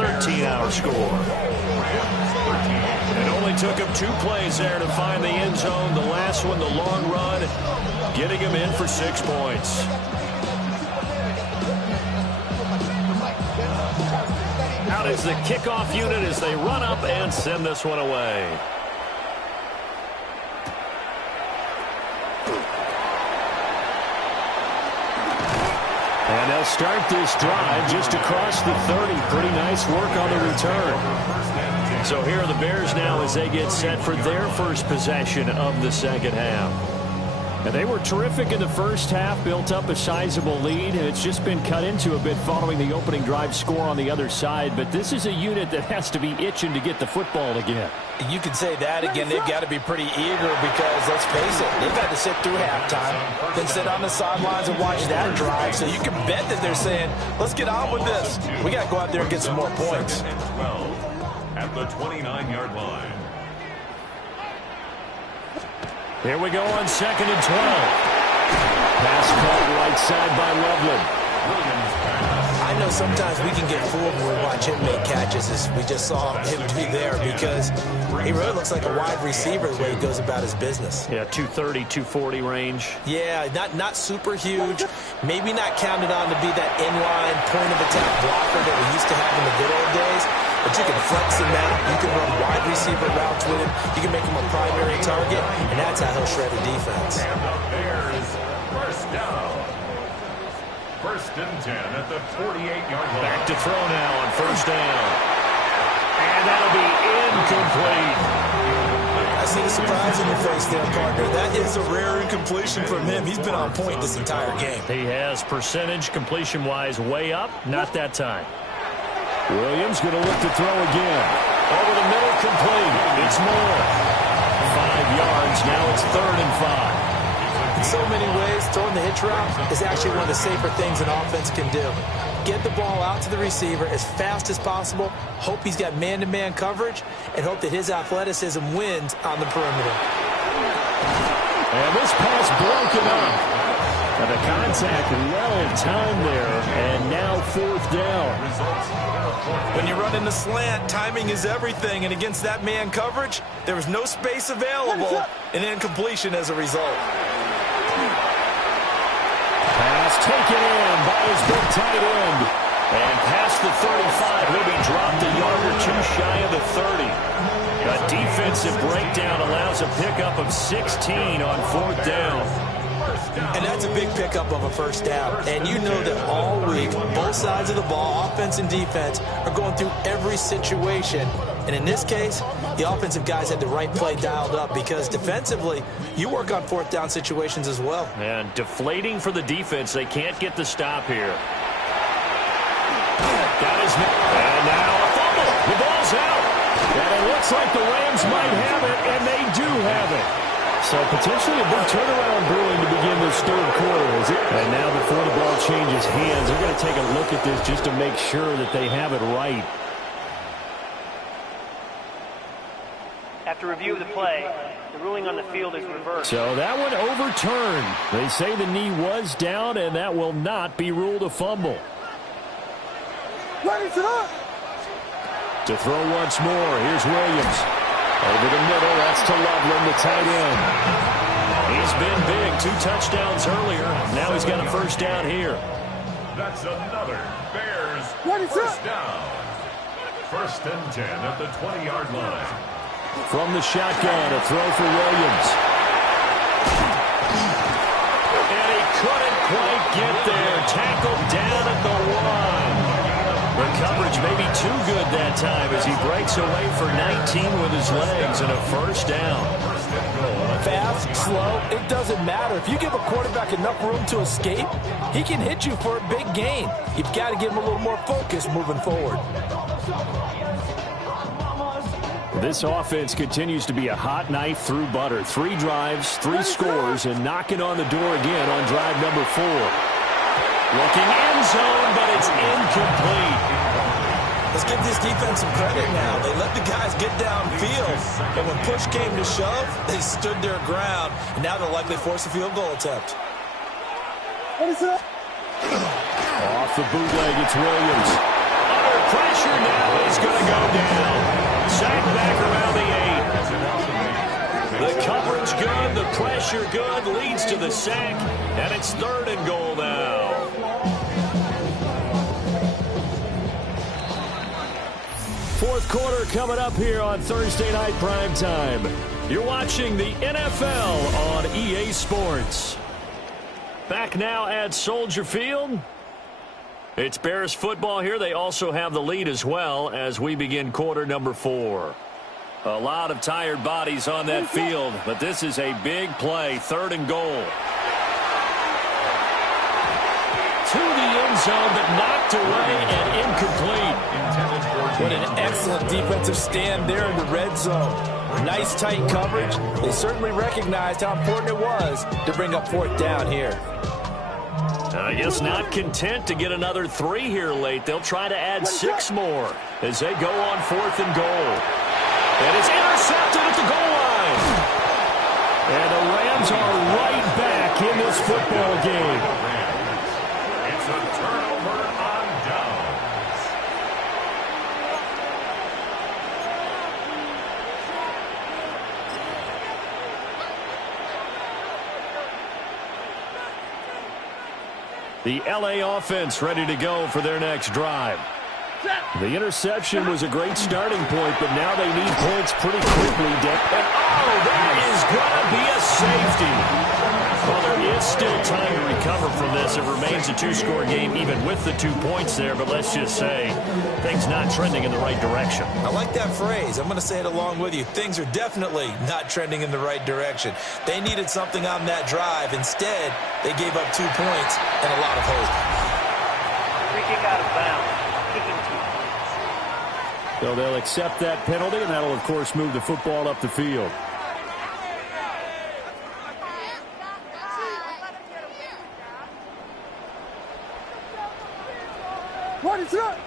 13-hour score. It only took him 2 plays there to find the end zone. The last one, the long run, getting him in for 6 points. Out is the kickoff unit as they run up and send this one away. And they'll start this drive just across the 30. Pretty nice work on the return. So here are the Bears now as they get set for their first possession of the second half. And they were terrific in the first half, built up a sizable lead, and it's just been cut into a bit following the opening drive score on the other side. But this is a unit that has to be itching to get the football again. You can say that again. They've got to be pretty eager because, let's face it, they've had to sit through halftime, then sit on the sidelines and watch that drive. So you can bet that they're saying, let's get on with this. We got to go out there and get some more points. At the 29-yard line. Here we go on 2nd and 12. Pass caught right side by Loveland. I know sometimes we can get fooled when we watch him make catches, as we just saw him do there, because he really looks like a wide receiver the way he goes about his business. Yeah, 230, 240 range. Yeah, not super huge. Maybe not counted on to be that inline point-of-attack blocker that we used to have in the good old days. But you can flex him out. You can run wide receiver routes with him. You can make him a primary target, and that's how he'll shred a defense. And the Bears first down. 1st and 10 at the 48-yard line. Back to throw now on 1st down. And that'll be incomplete. I see the surprise in your face there, partner. That is a rare incompletion from him. He's been on point this entire game. He has percentage completion-wise way up. Not that time. Williams going to look to throw again. Over the middle, complete. It's more. 5 yards. Now it's 3rd and 5. In so many ways, throwing the hitch route is actually one of the safer things an offense can do. Get the ball out to the receiver as fast as possible, hope he's got man-to-man coverage, and hope that his athleticism wins on the perimeter. And this pass broken up. And the contact well timed there, and now 4th down. When you run in the slant, timing is everything, and against that man coverage, there was no space available, and incompletion as a result. Pass taken in by his big tight end. And past the 35, he'll be dropped a yard or 2 shy of the 30. A defensive breakdown allows a pickup of 16 on 4th down. And that's a big pickup of a 1st down. And you know that all week, both sides of the ball, offense and defense, are going through every situation. And in this case, the offensive guys had the right play dialed up because defensively, you work on 4th down situations as well. And deflating for the defense. They can't get the stop here. And now a fumble. The ball's out. And it looks like the Rams might have it, and they do have it. So potentially a big turnaround brewing to begin this 3rd quarter, is it? And now before the ball changes hands, they're going to take a look at this just to make sure that they have it right. After review of the play, the ruling on the field is reversed. So that one overturned. They say the knee was down, and that will not be ruled a fumble. To throw once more, here's Williams. Over the middle, that's to Loveland, the tight end. He's been big, 2 touchdowns earlier. Now he's got a 1st down here. That's another Bears first down. 1st and 10 at the 20-yard line. From the shotgun, a throw for Williams. And he couldn't quite get there. Tackled down at the 1. The coverage may be too good that time as he breaks away for 19 with his legs and a 1st down. Fast, slow, it doesn't matter. If you give a quarterback enough room to escape, he can hit you for a big gain. You've got to give him a little more focus moving forward. This offense continues to be a hot knife through butter. 3 drives, 3 scores, and knocking on the door again on drive number 4. Looking end zone, but it's incomplete. Let's give this defense some credit now. They let the guys get downfield, and when push came to shove, they stood their ground, and now they'll likely force a field goal attempt. Off the bootleg, it's Williams. under pressure now. He's going to go down. Sack back around the 8. The coverage good, the pressure good, leads to the sack, and it's 3rd and goal now. Fourth quarter coming up here on Thursday Night Primetime. You're watching the NFL on EA Sports. Back now at Soldier Field. It's Bears football here. They also have the lead as well as we begin quarter number 4. A lot of tired bodies on that field, but this is a big play. 3rd and goal. To the end zone, but knocked away and incomplete. What an excellent defensive stand there in the red zone. Nice tight coverage. They certainly recognized how important it was to bring up 4th down here. I guess not content to get another 3 here late. They'll try to add 6 more as they go on 4th and goal. And it's intercepted at the goal line. And the Rams are right back in this football game. It's a turnover on downs. The LA offense ready to go for their next drive. The interception was a great starting point, but now they need points pretty quickly. And that is going to be a safety. Well, there is still time to recover from this. It remains a 2-score game even with the 2 points there, but let's just say things not trending in the right direction. I like that phrase. I'm going to say it along with you. Things are definitely not trending in the right direction. They needed something on that drive. Instead, they gave up 2 points and a lot of hope. Free kick out of bounds. Kicking 2. So they'll accept that penalty, and that'll, of course, move the football up the field. What is that?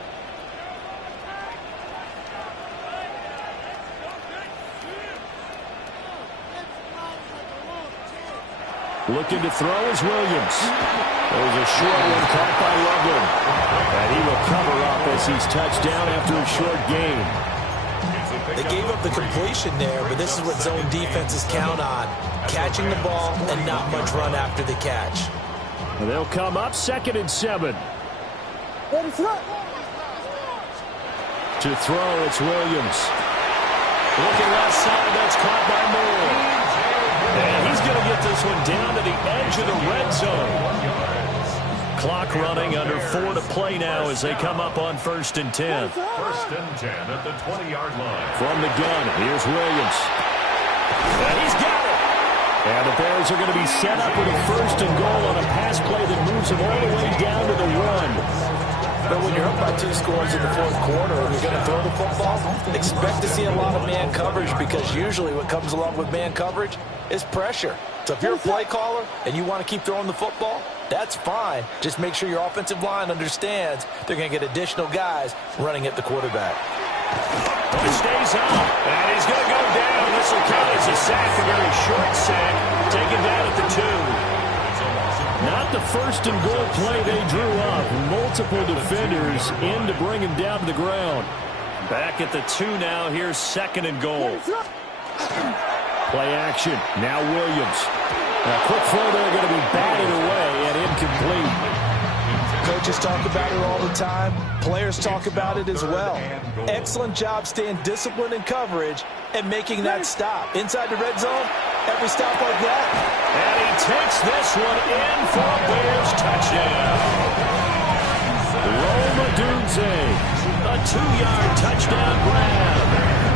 Looking to throw is Williams. There's a short one caught by Loveland. And he will cover up as he's touched down after a short gain. They gave up the completion there, but this is what zone defenses count on. Catching the ball and not much run after the catch. And they'll come up 2nd and 7. What is that? To throw, it's Williams. Looking left side, that's caught by Moore. And he's going to get this one down to the edge of the red zone. Clock running under 4 to play now as they come up on 1st and 10. 1st and 10 at the 20-yard line. From the gun, here's Williams. And he's got it. And the Bears are going to be set up with a 1st and goal on a pass play that moves them all the way down to the 1. But when you're up by 2 scores in the 4th quarter and you're going to throw the football, expect to see a lot of man coverage because usually what comes along with man coverage is pressure. So if you're a play caller and you want to keep throwing the football, that's fine. Just make sure your offensive line understands they're going to get additional guys running at the quarterback. He stays up, and he's going to go down. This will count as a sack, a very short sack, taken down at the 2. Not the 1st and goal play they drew up. Multiple defenders in to bring him down to the ground. Back at the 2 now. Here's 2nd and goal. Play action. Now Williams. A quick throw there going to be batted away and incomplete. Coaches talk about it all the time. Players talk about it as well. Excellent job staying disciplined in coverage and making that stop. Inside the red zone, every stop like that. And he takes this one in for a Bears touchdown. Rome Odunze, a 2-yard touchdown grab.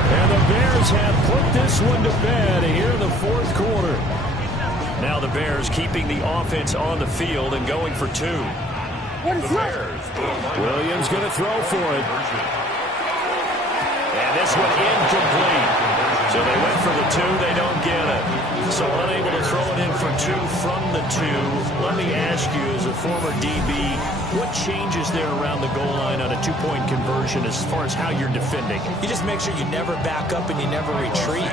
And the Bears have put this one to bed here in the 4th quarter. Now the Bears keeping the offense on the field and going for 2. Williams going to throw for it. And this one incomplete. So they went for the 2. They don't get it. So unable to throw it in for 2 from the 2. Let me ask you, as a former DB, what changes there around the goal line on a 2-point conversion as far as how you're defending? You just make sure you never back up and you never retreat.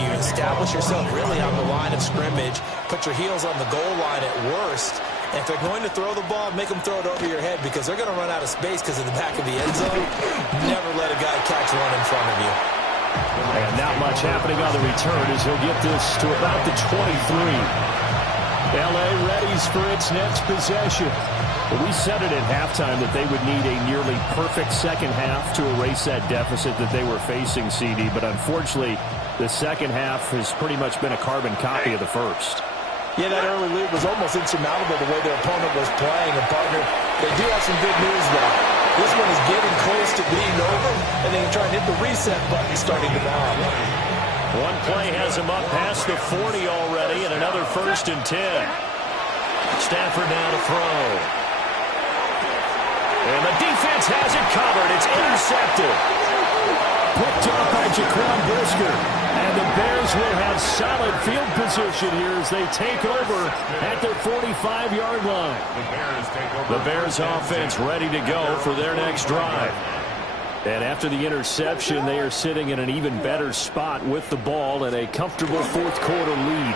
You establish yourself really on the line of scrimmage, put your heels on the goal line at worst, And if they're going to throw the ball, make them throw it over your head because they're going to run out of space because of the back of the end zone. Never let a guy catch one in front of you. And not much happening on the return as he'll get this to about the 23. L.A. readies for its next possession. Well, we said it at halftime that they would need a nearly perfect second half to erase that deficit that they were facing, CD. But unfortunately, the second half has pretty much been a carbon copy of the first. Yeah, that early lead was almost insurmountable the way their opponent was playing. And, partner, they do have some good news, though. This one is getting close to being over, and they can try and hit the reset button starting tomorrow. One play has him up past the 40 already, and another 1st and 10. Stafford now to throw. And the defense has it covered. It's intercepted. Picked up by Jaquan Brisker. And the Bears will have solid field position here as they take over at their 45-yard line. The Bears offense ready to go for their next drive. And after the interception, they are sitting in an even better spot with the ball and a comfortable fourth-quarter lead.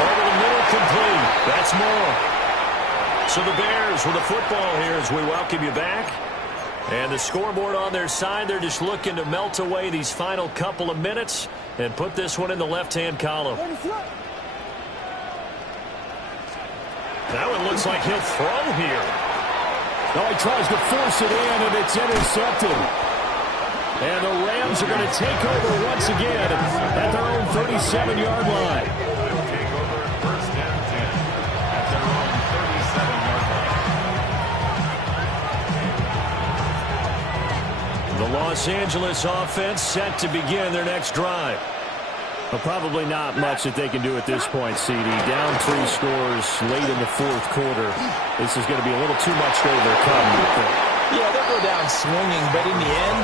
Over the middle, complete. That's more. So the Bears with the football here as we welcome you back. And the scoreboard on their side, they're just looking to melt away these final couple of minutes and put this one in the left-hand column. Now it looks like he'll throw here. No, he tries to force it in, and it's intercepted. And the Rams are going to take over once again at their own 37-yard line. The Los Angeles offense set to begin their next drive. Well, probably not much that they can do at this point, CD. Down 3 scores late in the fourth quarter. This is going to be a little too much to overcome, you think. Yeah, they'll go down swinging, but in the end,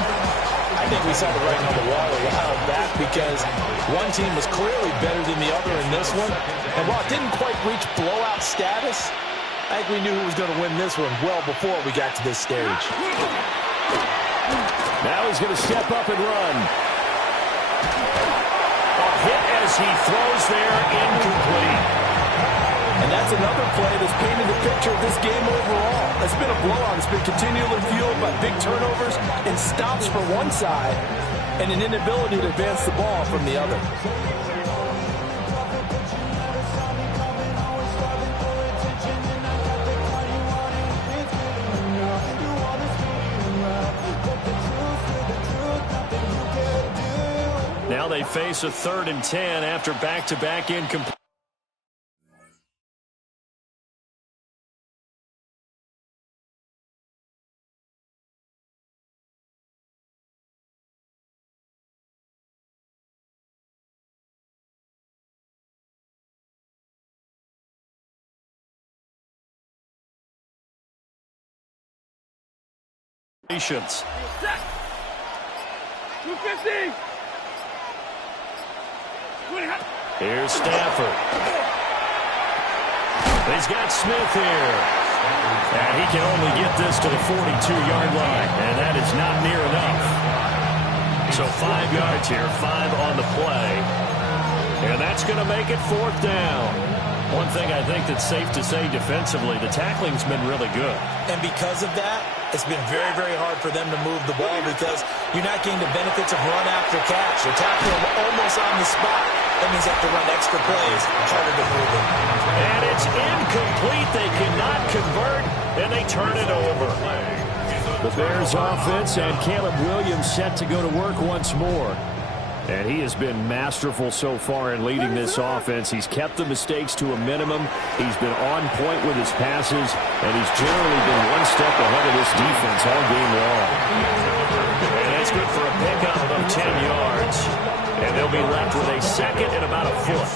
I think we saw the writing on the wall a while back because one team was clearly better than the other in this one. And while it didn't quite reach blowout status, I think we knew who was going to win this one well before we got to this stage. Now he's going to step up and run. A hit as he throws there, incomplete. And that's another play that's painted the picture of this game overall. It's been a blowout. It's been continually fueled by big turnovers and stops for one side and an inability to advance the ball from the other. Now they face a 3rd and 10 after back-to-back incomplete. Patience. 250. Here's Stafford. He's got Smith here. And he can only get this to the 42-yard line. And that is not near enough. So 5 yards here, 5 on the play. And that's going to make it 4th down. One thing I think that's safe to say defensively, the tackling's been really good. And because of that, it's been very, very hard for them to move the ball because you're not getting the benefits of run after catch. They're tackling them almost on the spot. That means they have to run extra plays, harder to move it. And it's incomplete. They cannot convert, and they turn it over. The Bears offense and Caleb Williams set to go to work once more. And he has been masterful so far in leading this offense. He's kept the mistakes to a minimum. He's been on point with his passes, and he's generally been one step ahead of this defense all game long. And that's good for a pickup of 10 yards. And they'll be left with a 2nd and about a foot.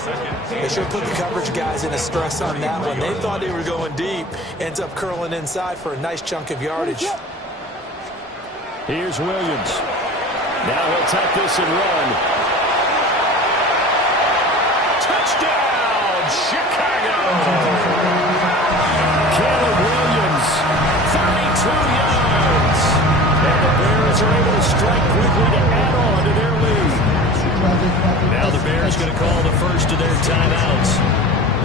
They should put the coverage guys in a stress on that one. They thought they were going deep. Ends up curling inside for a nice chunk of yardage. Here's Williams. Now he'll tuck this and run. Touchdown, Chicago! Caleb Williams, 32 yards. And the Bears are able to strike quickly to add on to their lead. Now the Bears going to call the first of their timeouts.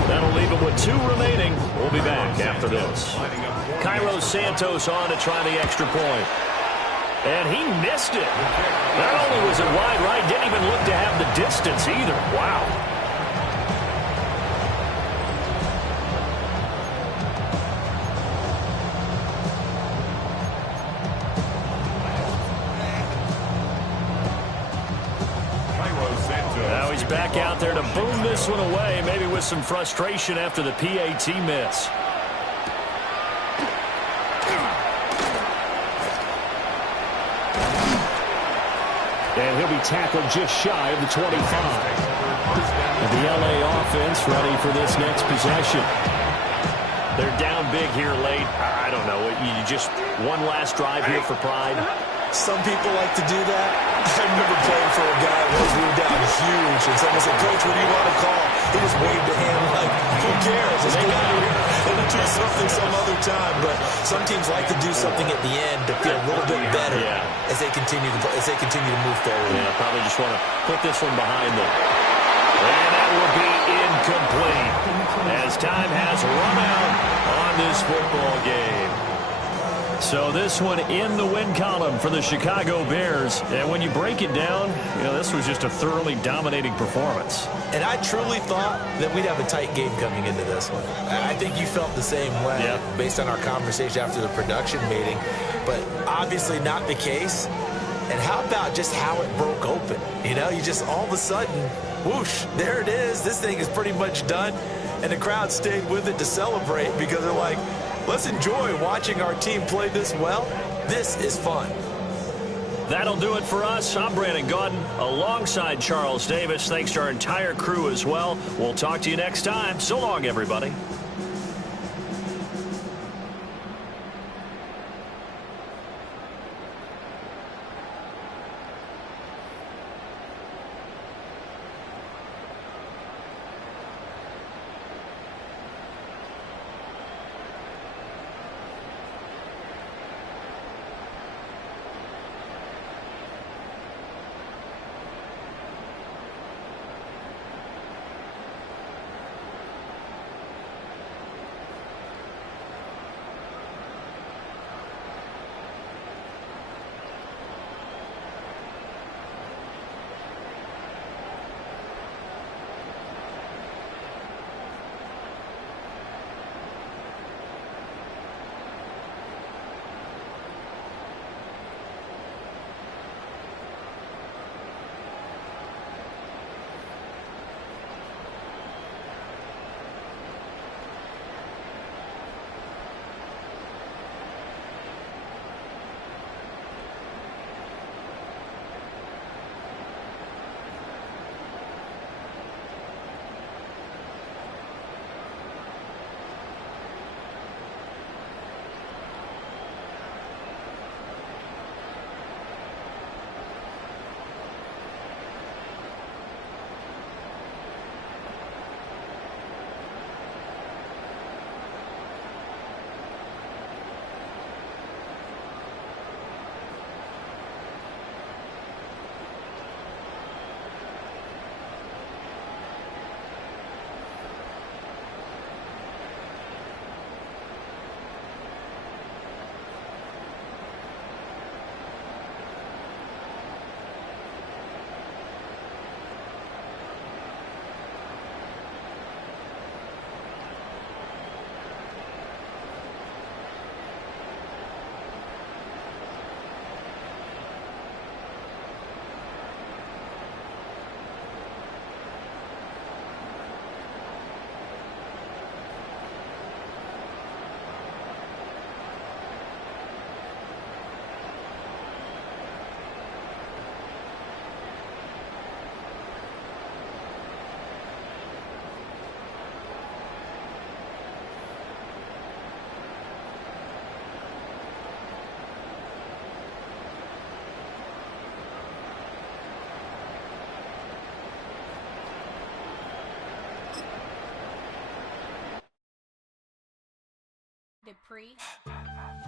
That'll leave him with 2 remaining. We'll be back after this. Cairo Santos on to try the extra point. And he missed it. Not only was it wide right, didn't even look to have the distance either. Wow. Now he's back out there to boom this one away, maybe with some frustration after the PAT miss. And he'll be tackled just shy of the 25. And the LA offense ready for this next possession. They're down big here late. I don't know. You just one last drive here for pride. Some people like to do that. I remember playing for a guy who was down huge, and someone said, "Coach, what do you want to call?" He just waved a hand like, "Who cares? Let's get out of here and do something some other time." But some teams like to do something at the end to feel a little bit better as they continue to move forward. Yeah, probably just want to put this one behind them. And that will be incomplete as time has run out on this football game. So this one in the win column for the Chicago Bears. And when you break it down, this was just a thoroughly dominating performance. And I truly thought that we'd have a tight game coming into this one. I think you felt the same way based on our conversation after the production meeting. But obviously not the case. And how about just how it broke open? You just all of a sudden, whoosh, there it is. This thing is pretty much done. And the crowd stayed with it to celebrate because they're like, let's enjoy watching our team play this well. This is fun. That'll do it for us. I'm Brandon Gaudin alongside Charles Davis. Thanks to our entire crew as well. We'll talk to you next time. So long, everybody.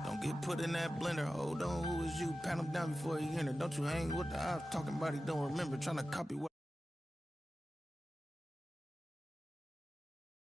Don't get put in that blender. Hold on, who is you? Pat him down before you enter. Don't you hang with the ops talking about he don't remember. Trying to copy what